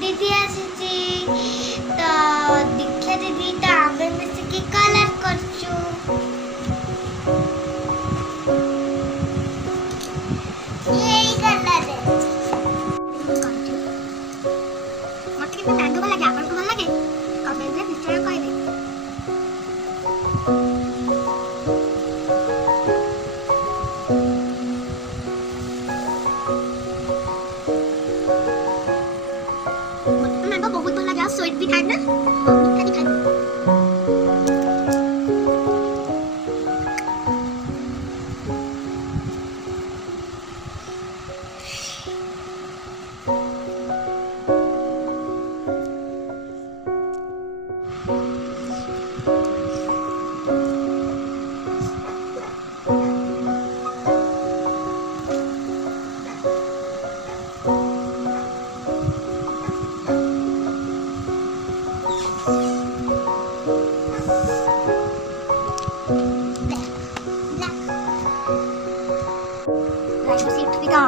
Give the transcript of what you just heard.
दीदी आसी तो दीक्षा दीदी तो आम मिसिकी कलर करचु यही कलर है मत कितना मैंगो वाला क्या आपको भल लगे कमेंट में निश्चय कहि दे मैंगो बहुत भल लगे स्वीट भी खाए ना मीठा भी खाए Like masih itu kita.